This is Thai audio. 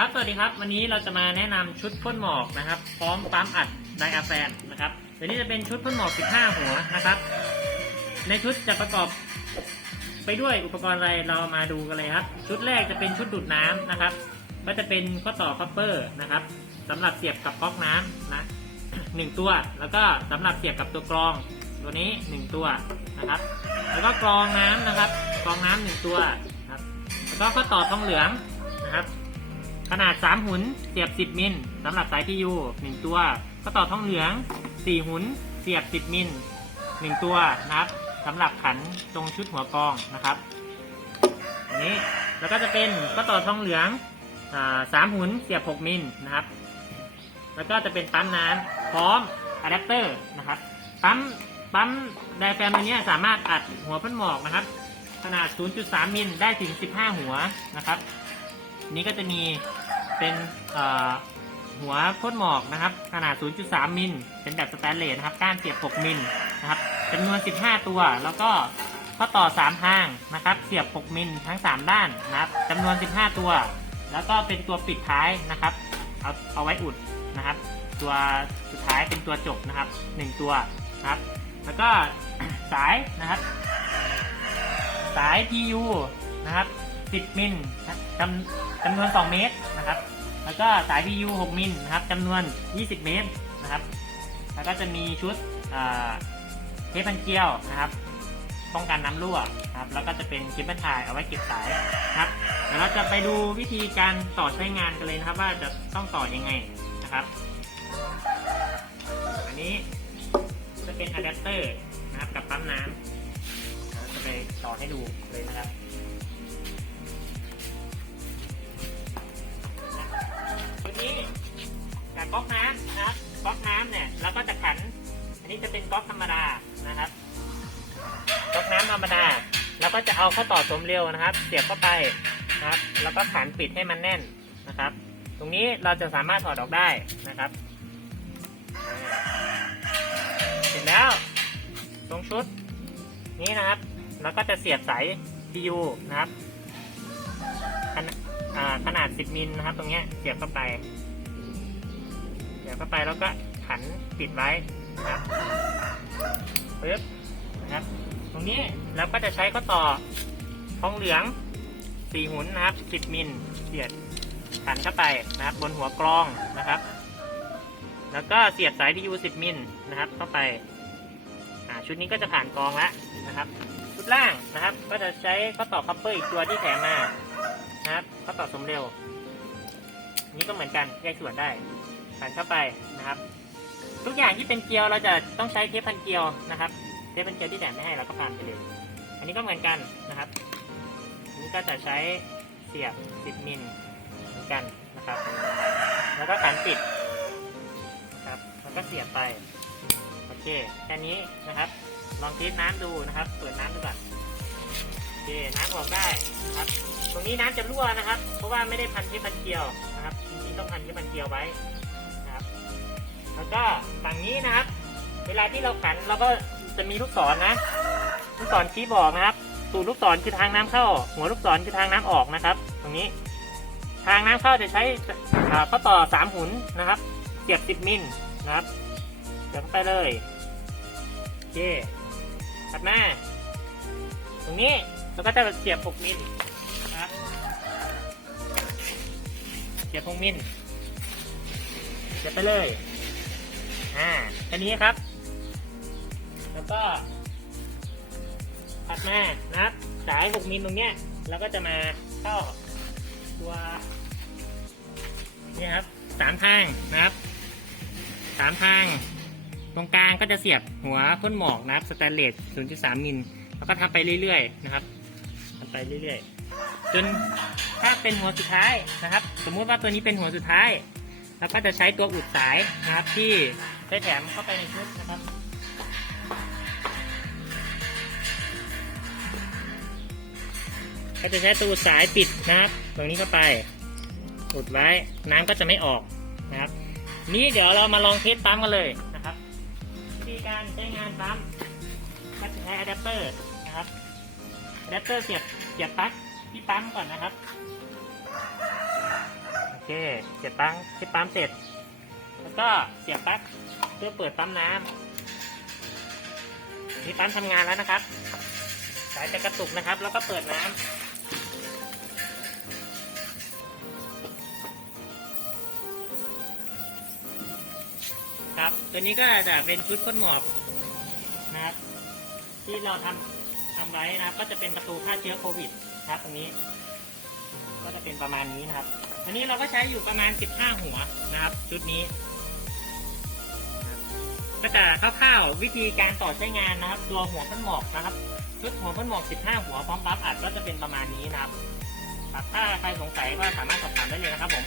ครับ สวัสดีครับ วันนี้เราจะมาแนะนำชุดพ่นหมอกนะครับ พร้อมปั๊มอัดไดอะแฟนนะครับตัวนี้จะเป็นชุดพ่นหมอก 15 หัวนะครับ ในชุดจะประกอบไปด้วยอุปกรณ์อะไรเรามาดูกันเลยครับ ชุดแรกจะเป็นชุดดูดน้ำนะครับ ก็จะเป็นข้อต่อคัพเปอร์นะครับสำหรับเสียบกับก๊อกน้ำนะหนึ่งตัว แล้วก็สำหรับเสียบกับตัวกรองตัวนี้หนึ่งตัวนะครับ แล้วก็กรองน้ำนะครับ กรองน้ำหนึ่งตัวครับ แล้วก็ข้อต่อทองเหลืองนะครับ ขนาด 3 หุนเสียบ 10 มิลสำหรับสายพียู1ตัวข้อต่อทองเหลือง 4 หุนเสียบ 10 มิล 1 ตัวนะครับสำหรับขันตรงชุดหัวกองนะครับอันนี้แล้วก็จะเป็นข้อต่อทองเหลืองอ่าสามหุนเสียบ 6 มิลนะครับ แล้วก็จะเป็นปั๊มน้ำพร้อมอะแดปเตอร์นะครับปั๊มปั๊มไดแฟมตัวนี้สามารถอัดหัวพ่นหมอกนะครับ ขนาด 0.3 มิลได้ถึง 15 หัวนะครับ นี้ก็จะมีเป็นหัวพ่นหมอกนะครับ ขนาด 0.3 มิล เป็นแบบสแตนเลสนะครับ ก้านเสียบ 6 มิลนะครับจำนวน 15 ตัว แล้วก็ข้อต่อ 3 ทางนะครับ เสียบ 6 มิลทั้ง 3 ด้านนะครับจำนวน 15 ตัว แล้วก็เป็นตัวปิดท้ายนะครับ เอาเอาไว้อุดนะครับ ตัวสุดท้ายเป็นตัวจบนะครับ 1 ตัวนะครับ แล้วก็สายนะครับ สาย PU นะครับ 10 มิลจำ จำนวน 2 เมตรนะครับ แล้วก็สาย PU 6มิลนะครับจำนวน 20 เมตรนะครับ แล้วก็จะมีชุดเทปพันเกลียวนะครับ ป้องกันน้ำรั่วครับ แล้วก็จะเป็นคลิปบันทายเอาไว้เก็บสายครับเดี๋ยวเราจะไปดูวิธีการต่อใช้งานกันเลยนะครับ ว่าจะต้องต่อยังไงนะครับ อันนี้จะเป็นอะแดปเตอร์นะครับกับปั๊มน้ำจะไปต่อให้ดูเลยนะครับ ก๊อกน้ำนะครับก๊อกน้ำเนี่ยแล้วก็จะขัน อันนี้จะเป็นก๊อกธรรมดานะครับก๊อกน้ำธรรมดาแล้วก็จะเอาเข้าต่อสมเร็วนะครับ เสียบเข้าไปนะครับ แล้วก็ขันปิดให้มันแน่นนะครับ ตรงนี้เราจะสามารถถอดออกได้นะครับ เสร็จแล้ว ตรงชุดนี้นะครับแล้วก็จะเสียบสาย PU นะครับขนาดอ่าขนาด 10 มิลนะครับ ตรงนี้เสียบเข้าไป สียบเข้าไปแล้วก็ขันปิดไว้นะครับปึ๊บนะครับ ตรงนี้เราก็จะใช้ข้อต่อทองเหลือง4หุนนะครับ 10 มิลเสียบขันเข้าไปนะครับ บนหัวกรองนะครับ แล้วก็เสียบสาย PU 10 มิลนะครับ เข้าไปอ่าชุดนี้ก็จะผ่านกรองแล้วนะครับ ชุดล่างนะครับ ก็จะใช้ข้อต่อคัพเปอร์อีกตัวที่แถมมานะครับข้อต่อสมเร็วนนี้ก็เหมือนกันแยกส่วนได้ ผ่นเข้าไปนะครับ ทุกอย่างที่เป็นเกลียวเราจะต้องใช้เทปพันเกลียวนะครับ เทปพันเกลียวที่แถมไม่ให้เราก็ผ่นไปเลยอันนี้ก็เหมือนกันนะครับอันนี้ก็จะใช้เสียบ 10มิลเหมือนกันนะครับ แล้วก็ขันปิดครับแล้วก็เสียบไปโอเคแค่นี้นะครับ ลองเทสน้ำดูนะครับ เปิดน้ำดูก่อนโอเคน้ำออกได้นะครับ ตรงนี้น้ำจะรั่วนะครับ เพราะว่าไม่ได้พันเทปพันเกลียวนะครับจริงๆต้องพันเทปพันเกลียวไว้ แล้วก็ฝั่งนี้นะครับ เวลาที่เราขันเราก็จะมีลูกศรนนะ ลูกศรชี้บอกนะครับตูดลูกศรคือทางน้ำเข้า หัวลูกศรคือทางน้ำออกนะครับ ตรงนี้ ทางน้ำเข้าจะใช้ข้อต่อสามหุนนะครับเสียบสิบมิลนะครับเดี๋ยวไปเลยโอเคถัดมาตรงนี้เราก็จะเสียบ6มิลนะครับเสียบ6มิลเสียบไปเลย อ่าแค่นี้ครับ แล้วก็ถัดมานะครับสาย 6 มิลตรงเนี้ยเราก็จะมาเข้าตัวนี่ครับสามทางนะครับสามทาง ตรงกลางก็จะเสียบหัวพ่นหมอกนะครับสแตนเลส 0.3 มิลแล้วก็ทำไปเรื่อยๆนะครับทำไปเรื่อยๆ จนถ้าเป็นหัวสุดท้ายนะครับ สมมุติว่าตัวนี้เป็นหัวสุดท้ายเราก็จะใช้ตัวอุดสายนะครับที่ ได้แถมเข้าไปในชุดนะครับก็จะใช้ตัวอุดสายปิดนะครับ ตรงนี้เข้าไปอุดไว้น้ำก็จะไม่ออกนะครับ นี้เดี๋ยวเรามาลองเทสปั๊มกันเลยนะครับวิธีการใช้งานปั๊มก็จะใช้อะแดปเตอร์นะครับอะแดปเตอร์เสียบเสียบปลั๊กที่ปั๊มก่อนนะครับโอเคเสียบปั๊มเสียบปั๊มเสร็จ ก็เสียบปลั๊กเพื่อเปิดปั๊มน้ำนี่ปั๊มทำงานแล้วนะครับ สายจะกระตุกนะครับ แล้วก็เปิดน้ำครับ ตัวนี้ก็จะเป็นชุดพ่นหมอกนะครับ ที่เราทำทำไว้นะครับ ก็จะเป็นประตูฆ่าเชื้อโควิดครับตรงนี้ ก็จะเป็นประมาณนี้นะครับ อันนี้เราก็ใช้อยู่ประมาณ 15 หัวนะครับ ชุดนี้ ก็จะคร่าวๆวิธีการต่อใช้งานนะครับ ตัวหัวพ่นหมอกนะครับชุดหัวพ่นหมอก 15 หัวพร้อมปั๊บอัดก็จะเป็นประมาณนี้นะครับถ้าใครสงสัยก็สามารถสอบถามได้เลยนะครับผม